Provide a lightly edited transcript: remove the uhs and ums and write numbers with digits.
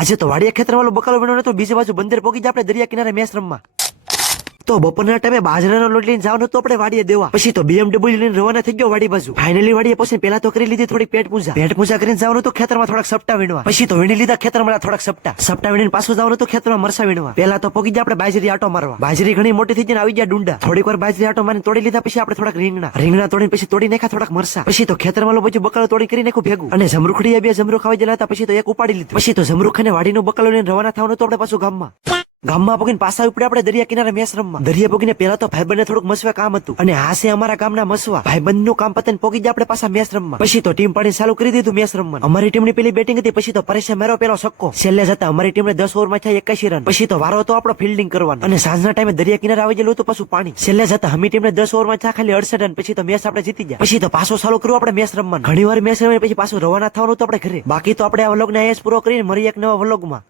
આજે તો વાડિયા ખેતર વાળો બકાલો વીણો તો બીજી બાજુ બંદર પોકી જાય આપણે દરિયા કિનારે મેચ રમવા. તો બપોરના ટાઈમે બાજરાનો લોટ લઈને જવાનું તો આપણે વાડીએ દેવા. પછી તો BMW લઈને રવાના થઈ ગયો વાડી બાજુ. ફાઇનલી વાડીએ પછી પેલા તો કરી લીધી થોડી પેટ પૂજા કરીને જવાનું તો ખેતરમાં થોડાક સપટા વીણવા. પછી તો વીણી લીધા ખેતરમાં થોડાક સપટા વીણીને પાછું જવાનું તો ખેતરમાં મરસા વીણવા. પેલા તો પોકી જાય આપણે બાજરી આટો મારવા. બાજરી ઘણી મોટી થઈ જઈને આવી ગયા ડુંડા. થોડીક વાર બાજરી આટો મારીને તોડી લીધા. પછી આપણે થોડાક રીંગણા તોડીને પછી તોડી નાખ્યા થોડાક મરસા. પછી તો ખેતરમાં લો બધું બકાલો તોડી કરી નાખ્યું ભેગું. અને જમરૂખડી બે જમરૂખ ખાવા ગયેલા હતા. પછી તો એક ઉપાડી લીધું. પછી તો જમરૂખ ખાને વાડીનો બકાલો લઈને રવાના થવાનું તો આપણે પાછું ગામમાં પોગીને પાછા ઉપડે આપણે દરિયા કિનારે મેચ રમવા. દરિયા પોગીને પેલા તો ભાઈબંધને થોડુંક મસવા કામ હતું અને આ છે અમારા ગામના મસવા. ભાઈબંધનું કામ પતે પોગી જાય આપણે પાછા મેચ રમવા. પછી તો ટીમ પાડીને ચાલુ કરી દીધું મેચ રમવા. અમારી ટીમની પેલી બેટિંગ હતી. પછી તો પરેશે મારો પેલો છક્કો. છેલ્લે જતા અમારી ટીમને 10 ઓવરમાં થયા 81 રન. પછી તો વારો તો આપણો ફિલ્ડિંગ કરવાનો અને સાંજના ટાઈમે દરિયા કિનારે આવી ગયેલું હતું પાછું પાણી. છેલ્લે જતા અમી ટીમને 10 ઓવરમાં થયા ખાલી 68 રન. પછી તો મેચ આપણે જીતી ગયા. પછી તો પાછો ચાલુ કર્યું આપણે મેચ રમવાનું. ઘણી વાર મેચ રમીને પછી પાછું રવાના થવાનું તો આપણે ઘરે. બાકી તો આપણે આ વ્લોગને અહીંયા જ પૂરો કરીને મળીએ એક નવા વ્લોગમાં.